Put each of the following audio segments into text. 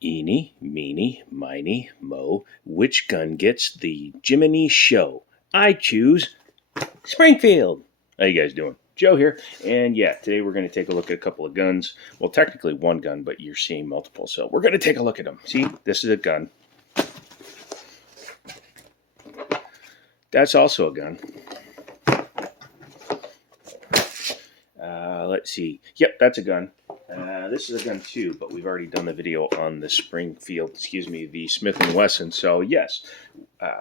Eeny, meeny, miny, mo, which gun gets the Jiminy show? I choose Springfield. How you guys doing? Joe here, and yeah, today we're going to take a look at a couple of guns. Well, technically one gun, but you're seeing multiple, so we're going to take a look at them. See, this is a gun. That's also a gun. Let's see. Yep, that's a gun. This is a gun too, but we've already done the video on the Springfield, the Smith & Wesson. So yes,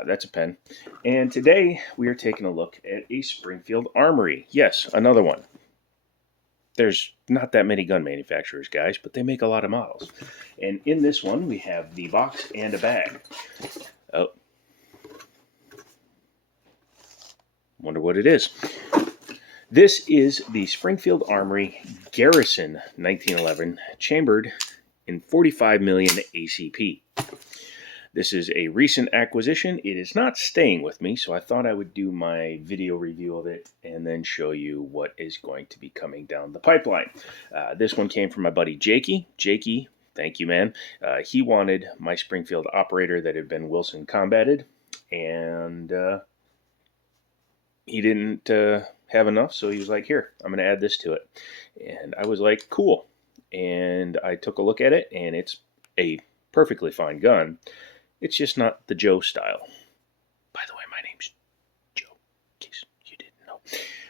that's a pen. And today we are taking a look at a Springfield Armory. Yes, another one. There's not that many gun manufacturers, guys, but they make a lot of models. And in this one, we have the box and a bag. Oh. Wonder what it is. This is the Springfield Armory Garrison 1911, chambered in 45 million ACP. This is a recent acquisition. It is not staying with me, so I thought I would do my video review of it and then show you what is going to be coming down the pipeline. This one came from my buddy Jakey. Jakey, thank you, man. He wanted my Springfield operator that had been Wilson combated, and he didn't have enough, so he was like, here, I'm going to add this to it. And I was like, cool. And I took a look at it, and it's a perfectly fine gun. It's just not the Joe style. By the way, my name's Joe, in case you didn't know.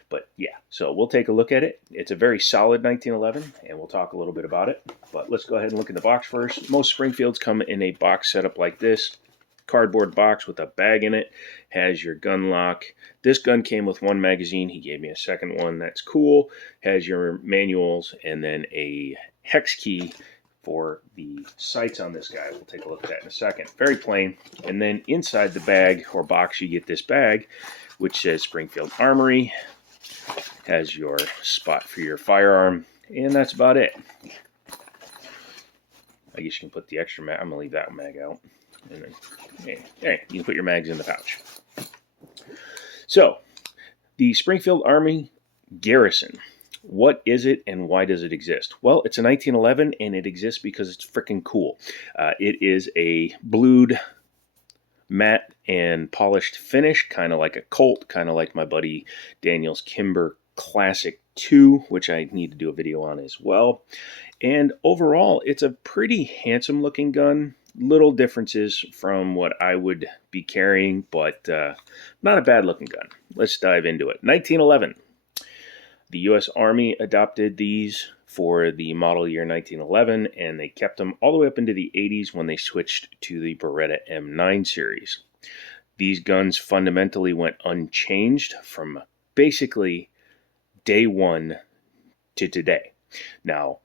But yeah, so we'll take a look at it. It's a very solid 1911, and we'll talk a little bit about it. But let's go ahead and look in the box first. Most Springfields come in a box setup like this. Cardboard box with a bag in it, has your gun lock. This gun came with one magazine. He gave me a second one. That's cool. Has your manuals and then a hex key for the sights on this guy. We'll take a look at that in a second. Very plain. And then inside the bag or box, you get this bag, which says Springfield Armory. Has your spot for your firearm, and that's about it. I guess you can put the extra mag. I'm gonna leave that mag out. And then, okay, you can put your mags in the pouch. So, the Springfield Armory Garrison. What is it and why does it exist? Well, it's a 1911 and it exists because it's freaking cool. It is a blued, matte, and polished finish, kind of like a Colt, kind of like my buddy Daniel's Kimber Classic 2, which I need to do a video on as well. And overall, it's a pretty handsome looking gun. Little differences from what I would be carrying, but not a bad looking gun. Let's dive into it. 1911. The U.S. Army adopted these for the model year 1911, and they kept them all the way up into the 80s when they switched to the Beretta M9 series. These guns fundamentally went unchanged from basically day one to today. Now,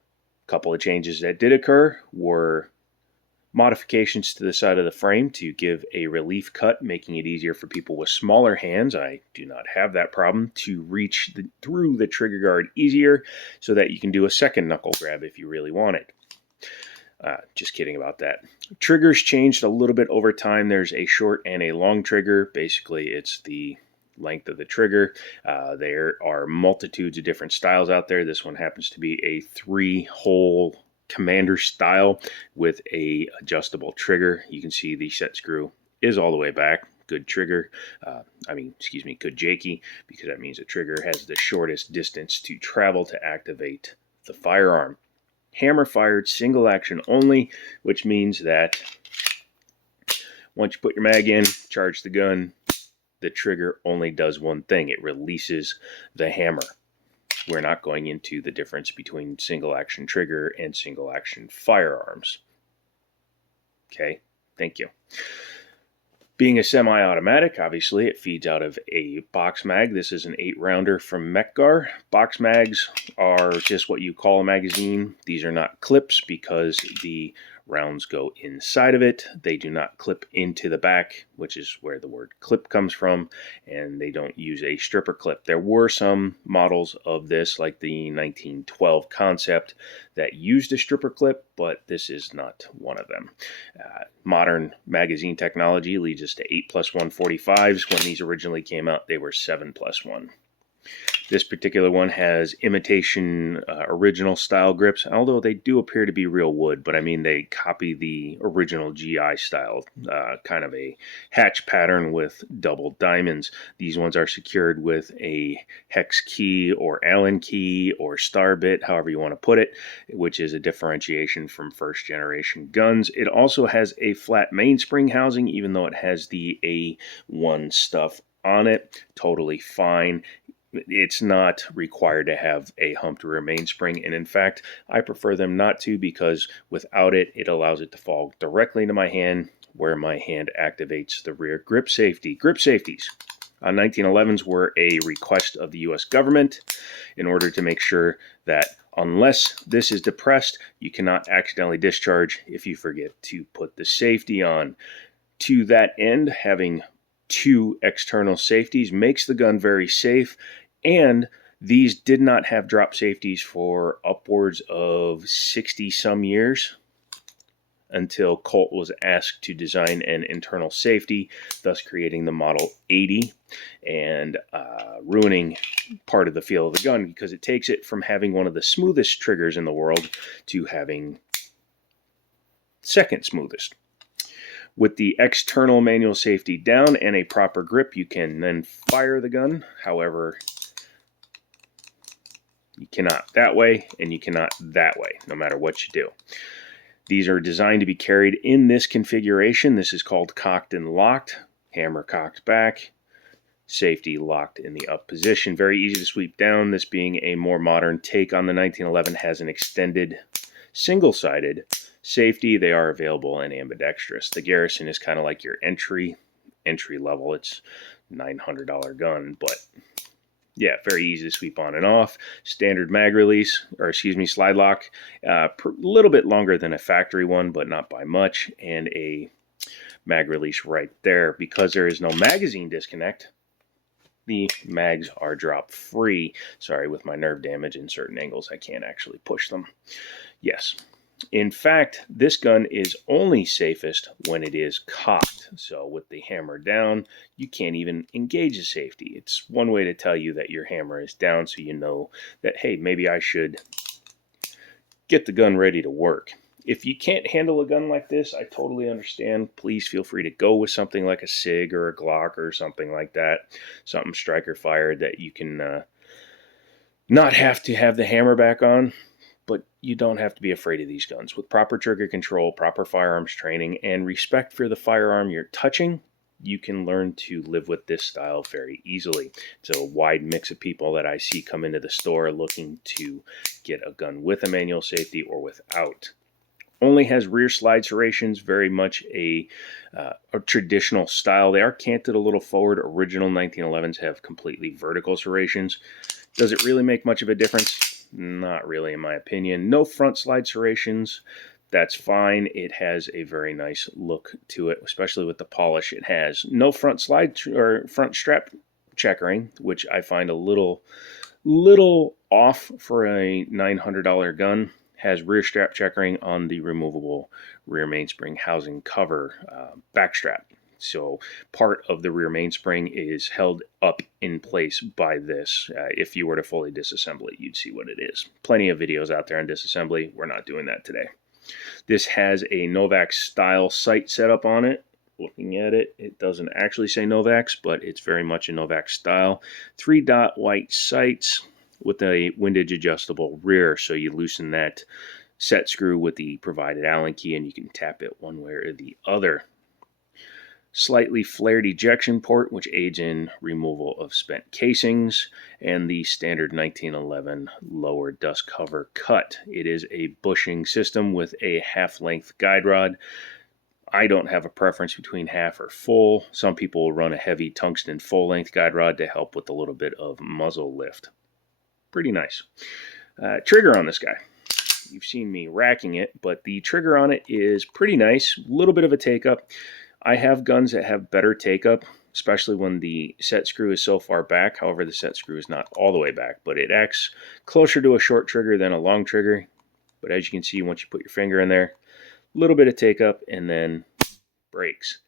a couple of changes that did occur were modifications to the side of the frame to give a relief cut, making it easier for people with smaller hands. I do not have that problem, to reach through the trigger guard easier so that you can do a second knuckle grab if you really want it. Just kidding about that. Triggers changed a little bit over time. There's a short and a long trigger. Basically, it's the length of the trigger. There are multitudes of different styles out there. This one happens to be a 3-hole Commander style with a adjustable trigger. You can see the set screw is all the way back. Good trigger. Good Jakey, because that means the trigger has the shortest distance to travel to activate the firearm. Hammer fired, single action only, which means that once you put your mag in, charge the gun, the trigger only does one thing. It releases the hammer. We're not going into the difference between single action trigger and single action firearms. Okay, thank you. Being a semi-automatic, obviously it feeds out of a box mag. This is an 8-rounder from Mec-Gar. Box mags are just what you call a magazine. These are not clips because the rounds go inside of it. They do not clip into the back, which is where the word clip comes from, and they don't use a stripper clip. There were some models of this, like the 1912 Concept, that used a stripper clip, but this is not one of them. Modern magazine technology leads us to 8+1 45s. When these originally came out, they were 7+1. This particular one has imitation original style grips, although they do appear to be real wood, but I mean they copy the original GI style, kind of a hatch pattern with double diamonds. These ones are secured with a hex key or Allen key or star bit, however you want to put it, which is a differentiation from first generation guns. It also has a flat mainspring housing, even though it has the A1 stuff on it. Totally fine. It's not required to have a humped rear mainspring, and in fact, I prefer them not to, because without it, it allows it to fall directly into my hand, where my hand activates the rear grip safety. Grip safeties on 1911s were a request of the US government in order to make sure that unless this is depressed, you cannot accidentally discharge if you forget to put the safety on. To that end, having two external safeties makes the gun very safe, and these did not have drop safeties for upwards of 60 some years until Colt was asked to design an internal safety, thus creating the Model 80 and ruining part of the feel of the gun, because it takes it from having one of the smoothest triggers in the world to having second smoothest. With the external manual safety down and a proper grip, you can then fire the gun. However, you cannot that way, and you cannot that way, no matter what you do. These are designed to be carried in this configuration. This is called cocked and locked. Hammer cocked back, safety locked in the up position. Very easy to sweep down. This being a more modern take on the 1911, has an extended single-sided safety. They are available in ambidextrous. The Garrison is kind of like your entry level. It's $900 gun, but yeah, very easy to sweep on and off. Standard mag release, or excuse me, slide lock. A little bit longer than a factory one, but not by much. And a mag release right there. Because there is no magazine disconnect, the mags are drop free. Sorry, with my nerve damage in certain angles, I can't actually push them. Yes. In fact, this gun is only safest when it is cocked. So with the hammer down, you can't even engage the safety. It's one way to tell you that your hammer is down, so you know that, hey, maybe I should get the gun ready to work. If you can't handle a gun like this, I totally understand. Please feel free to go with something like a SIG or a Glock or something like that. Something striker fired that you can not have to have the hammer back on. But you don't have to be afraid of these guns. With proper trigger control, proper firearms training, and respect for the firearm you're touching, you can learn to live with this style very easily. It's a wide mix of people that I see come into the store looking to get a gun with a manual safety or without. Only has rear slide serrations, very much a traditional style. They are canted a little forward. Original 1911s have completely vertical serrations. Does it really make much of a difference? Not really, in my opinion. No front slide serrations. That's fine. It has a very nice look to it, especially with the polish it has. No front slide or front strap checkering, which I find a little off for a $900 gun. Has rear strap checkering on the removable rear mainspring housing cover back strap. So part of the rear mainspring is held up in place by this. If you were to fully disassemble it, you'd see what it is. Plenty of videos out there on disassembly. We're not doing that today. This has a Novak style sight setup on it. Looking at it, it doesn't actually say Novaks, but it's very much a Novak style. 3-dot white sights with a windage adjustable rear, so you loosen that set screw with the provided Allen key and you can tap it one way or the other. Slightly flared ejection port, which aids in removal of spent casings, and the standard 1911 lower dust cover cut. It is a bushing system with a half-length guide rod. I don't have a preference between half or full. Some people will run a heavy tungsten full-length guide rod to help with a little bit of muzzle lift. Pretty nice. Trigger on this guy. You've seen me racking it, but the trigger on it is pretty nice. A little bit of a take-up. I have guns that have better take-up, especially when the set screw is so far back. However, the set screw is not all the way back, but it acts closer to a short trigger than a long trigger. But as you can see, once you put your finger in there, a little bit of take-up and then breaks.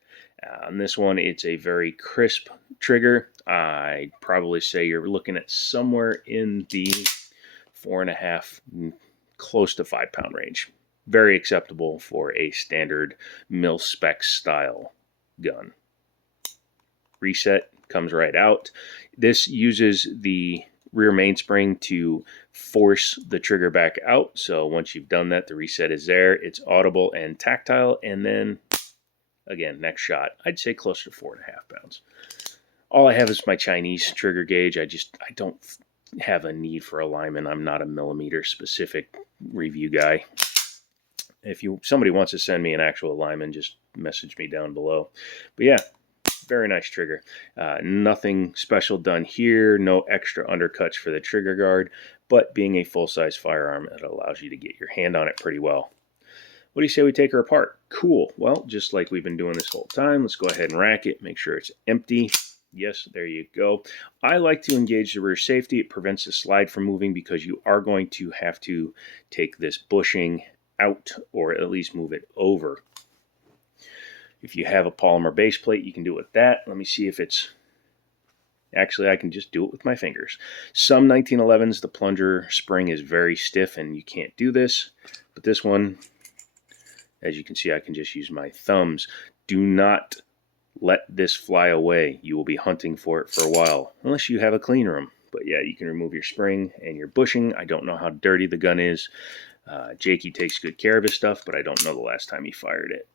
On this one, it's a very crisp trigger. I'd probably say you're looking at somewhere in the 4.5, close to 5 pound range. Very acceptable for a standard mil-spec style gun. Reset comes right out. This uses the rear mainspring to force the trigger back out. So once you've done that, the reset is there. It's audible and tactile. And then again, next shot, I'd say closer to 4.5 pounds. All I have is my Chinese trigger gauge. I don't have a need for alignment. I'm not a millimeter specific review guy. If somebody wants to send me an actual alignment, just message me down below. But yeah, very nice trigger. Nothing special done here. No extra undercuts for the trigger guard. But being a full-size firearm, it allows you to get your hand on it pretty well. What do you say we take her apart? Cool. Well, just like we've been doing this whole time, let's go ahead and rack it. Make sure it's empty. Yes, there you go. I like to engage the rear safety. It prevents the slide from moving because you are going to have to take this bushing out or at least move it over. If you have a polymer base plate, you can do it with that. Let me see if it's... Actually, I can just do it with my fingers. Some 1911s, the plunger spring is very stiff and you can't do this. But this one, as you can see, I can just use my thumbs. Do not let this fly away. You will be hunting for it for a while, unless you have a clean room. But yeah, you can remove your spring and your bushing. I don't know how dirty the gun is. Jakey takes good care of his stuff, but I don't know the last time he fired it.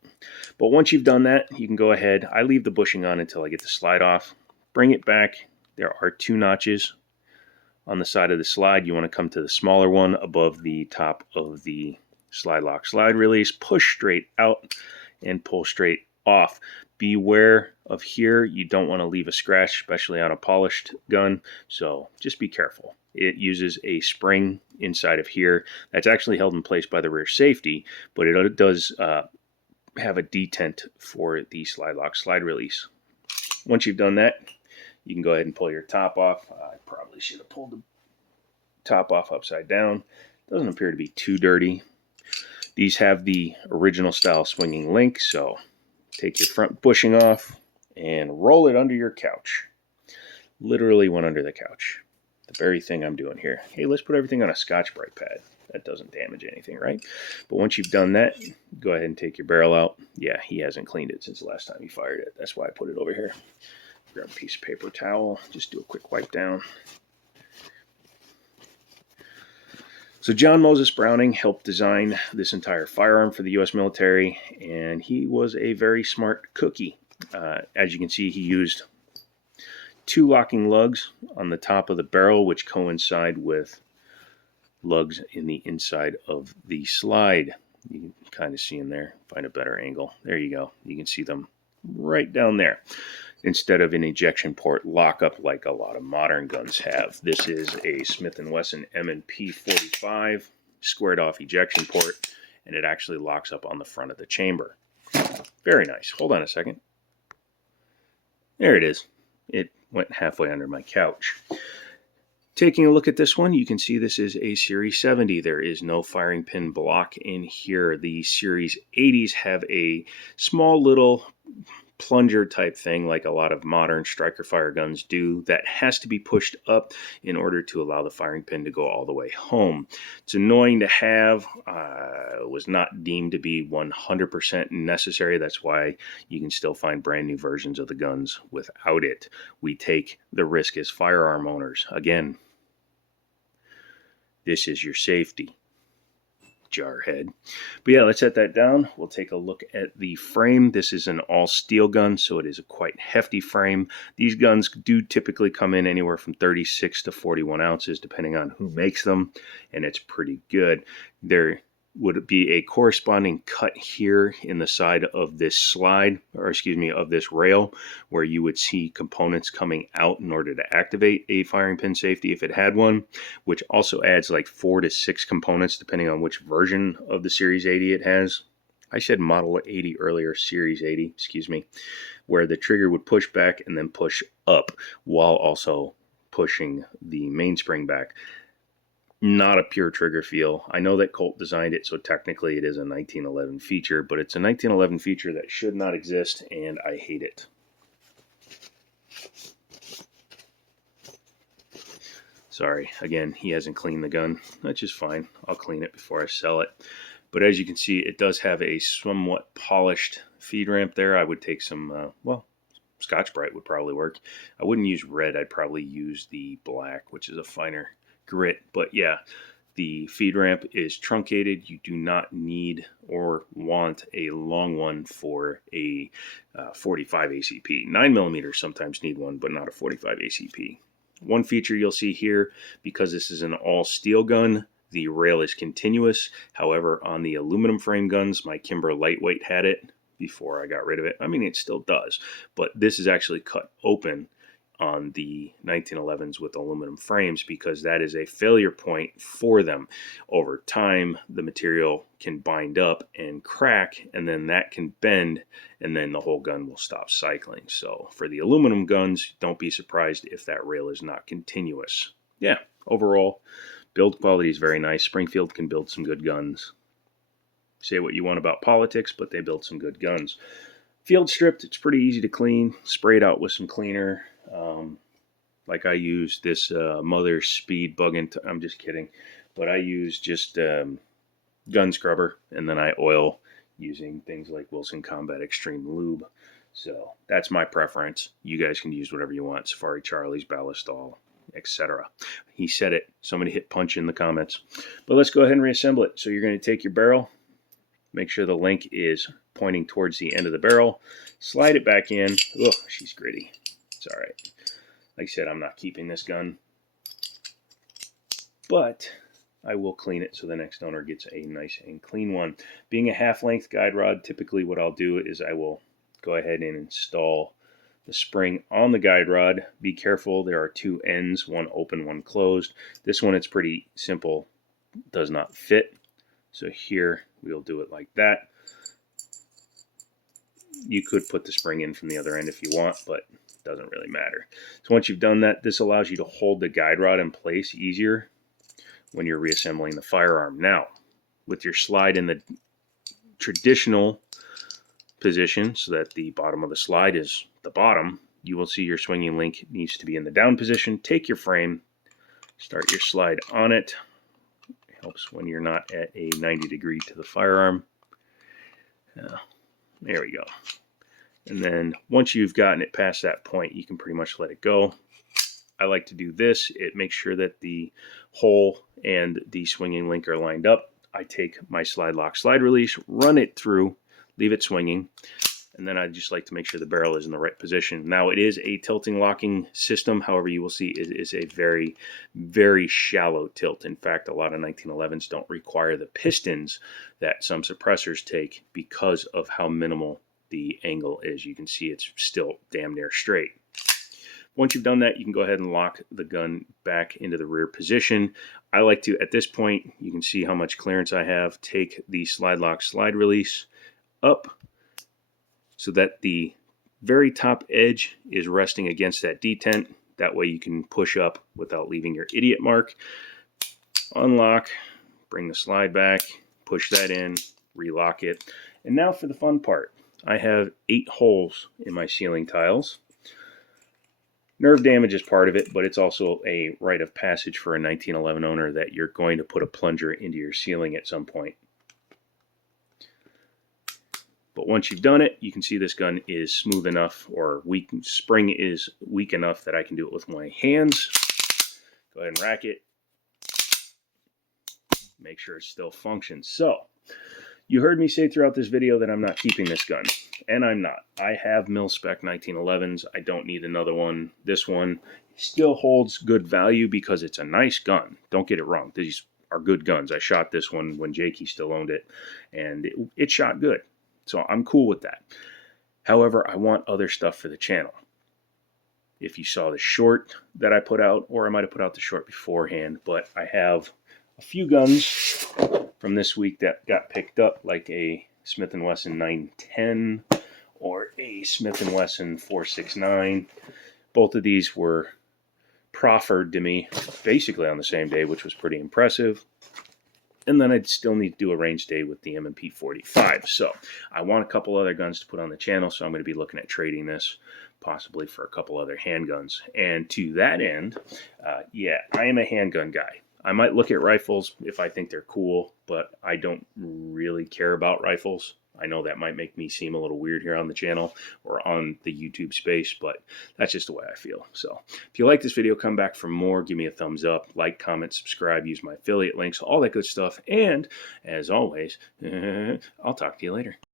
But once you've done that, you can go ahead. I leave the bushing on until I get the slide off. Bring it back. There are 2 notches on the side of the slide. You want to come to the smaller one above the top of the slide lock slide release. Push straight out and pull straight off. Beware of here. You don't want to leave a scratch, especially on a polished gun. So just be careful. It uses a spring inside of here that's actually held in place by the rear safety, but it does have a detent for the slide lock slide release. Once you've done that, you can go ahead and pull your top off. I probably should have pulled the top off upside down. Doesn't appear to be too dirty. These have the original style swinging link, so take your front bushing off and roll it under your couch. Literally went under the couch. The very thing I'm doing here. Hey, let's put everything on a Scotch-Brite pad. That doesn't damage anything, right? But once you've done that, go ahead and take your barrel out. Yeah, he hasn't cleaned it since the last time he fired it. That's why I put it over here. Grab a piece of paper towel. Just do a quick wipe down. So John Moses Browning helped design this entire firearm for the U.S. military, and he was a very smart cookie. As you can see, he used 2 locking lugs on the top of the barrel, which coincide with lugs in the inside of the slide. You can kind of see them there. Find a better angle. There you go. You can see them right down there. Instead of an ejection port lockup like a lot of modern guns have. This is a Smith & Wesson M&P 45 squared off ejection port, and it actually locks up on the front of the chamber. Very nice. Hold on a second. There it is. It went halfway under my couch. Taking a look at this one, you can see this is a Series 70. There is no firing pin block in here. The Series 80s have a small little plunger type thing like a lot of modern striker fire guns do that has to be pushed up in order to allow the firing pin to go all the way home. It's annoying to have. It was not deemed to be 100% necessary. That's why you can still find brand new versions of the guns without it. We take the risk as firearm owners. Again, this is your safety. Jarhead. But yeah, let's set that down. We'll take a look at the frame. This is an all steel gun, so it is a quite hefty frame. These guns do typically come in anywhere from 36 to 41 ounces, depending on who makes them, and it's pretty good. There would be a corresponding cut here in the side of this slide, or excuse me, of this rail, where you would see components coming out in order to activate a firing pin safety if it had one, which also adds like 4 to 6 components depending on which version of the Series 80 it has. I said Model 80 earlier, Series 80, excuse me, where the trigger would push back and then push up while also pushing the mainspring back. not a pure trigger feel. I know that Colt designed it, so technically it is a 1911 feature, but it's a 1911 feature that should not exist, and I hate it. Sorry, again, he hasn't cleaned the gun, which is fine. I'll clean it before I sell it. But as you can see, it does have a somewhat polished feed ramp there. I would take some, well, Scotch-Brite would probably work. I wouldn't use red. I'd probably use the black, which is a finer grit. But yeah, the feed ramp is truncated. You do not need or want a long one for a 45 ACP. 9mm sometimes need one, but not a 45 ACP. One feature you'll see here, because this is an all-steel gun, the rail is continuous. However, on the aluminum frame guns, my Kimber Lightweight had it before I got rid of it. I mean, it still does, but this is actually cut open on the 1911s with aluminum frames because that is a failure point for them. Over time, the material can bind up and crack, and then that can bend, and then the whole gun will stop cycling. So for the aluminum guns, don't be surprised if that rail is not continuous. Yeah, overall, build quality is very nice. Springfield can build some good guns. Say what you want about politics, but they build some good guns. Field stripped, it's pretty easy to clean. Spray it out with some cleaner. Like I use this Mother Speed Bug and I'm just kidding, but I use just gun scrubber, and then I oil using things like Wilson Combat Extreme Lube. So that's my preference. You guys can use whatever you want. Safari Charlie's, Ballistol, etc. He said it. Somebody hit punch in the comments. But let's go ahead and reassemble it. So you're going to take your barrel, make sure the link is pointing towards the end of the barrel, slide it back in. Oh, she's gritty. It's all right. Like I said, I'm not keeping this gun, but I will clean it so the next owner gets a nice and clean one. Being a half-length guide rod, typically what I'll do is I will go ahead and install the spring on the guide rod. Be careful, there are two ends, one open, one closed. This one, it's pretty simple, does not fit. So here, we'll do it like that. You could put the spring in from the other end if you want, but it doesn't really matter. So once you've done that, this allows you to hold the guide rod in place easier when you're reassembling the firearm. Now, with your slide in the traditional position so that the bottom of the slide is the bottom, you will see your swinging link needs to be in the down position. Take your frame, start your slide on it. It helps when you're not at a 90 degree to the firearm. There we go. And then once you've gotten it past that point, you can pretty much let it go. I like to do this. It makes sure that the hole and the swinging link are lined up. I take my slide lock, slide release, run it through, leave it swinging, and then I just like to make sure the barrel is in the right position. Now, it is a tilting locking system. However, you will see it is a very, very shallow tilt. In fact, a lot of 1911s don't require the pistons that some suppressors take because of how minimal the angle is. You can see it's still damn near straight. Once you've done that, you can go ahead and lock the gun back into the rear position. I like to, at this point, you can see how much clearance I have, take the slide lock, slide release up so that the very top edge is resting against that detent. That way you can push up without leaving your idiot mark. Unlock, bring the slide back, push that in, relock it. And now for the fun part. I have 8 holes in my ceiling tiles. Nerve damage is part of it, but it's also a rite of passage for a 1911 owner that you're going to put a plunger into your ceiling at some point. But once you've done it, you can see this gun is smooth enough, or weak. Spring is weak enough that I can do it with my hands. Go ahead and rack it. Make sure it still functions. So, you heard me say throughout this video that I'm not keeping this gun, and I'm not. I have mil-spec 1911s. I don't need another one. This one still holds good value because it's a nice gun. Don't get it wrong. These are good guns. I shot this one when Jakey still owned it, and it shot good. So I'm cool with that. However, I want other stuff for the channel. If you saw the short that I put out, or I might have put out the short beforehand, but I have a few guns from this week that got picked up, like a Smith & Wesson 910 or a Smith & Wesson 469. Both of these were proffered to me basically on the same day, which was pretty impressive. And then I'd still need to do a range day with the M&P 45. So I want a couple other guns to put on the channel, so I'm going to be looking at trading this possibly for a couple other handguns. And to that end, yeah, I am a handgun guy. I might look at rifles if I think they're cool, but I don't really care about rifles. I know that might make me seem a little weird here on the channel or on the YouTube space, but that's just the way I feel. So if you like this video, come back for more. Give me a thumbs up, like, comment, subscribe, use my affiliate links, all that good stuff. And as always, I'll talk to you later.